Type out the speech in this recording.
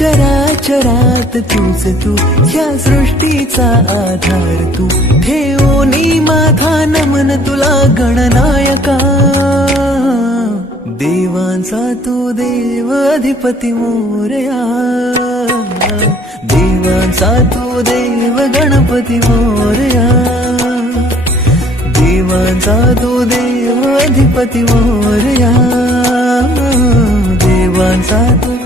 चराचरात तूच तू, ह्या सृष्टीचा आधार तू, ठेवोनी माझा नमन तुला गणनायका. देवांचा तू देव अधिपती मोरया, देवांचा तू देव गणपती मोरया, देवांचा तू देव अधिपती मोरया, देवांचा तू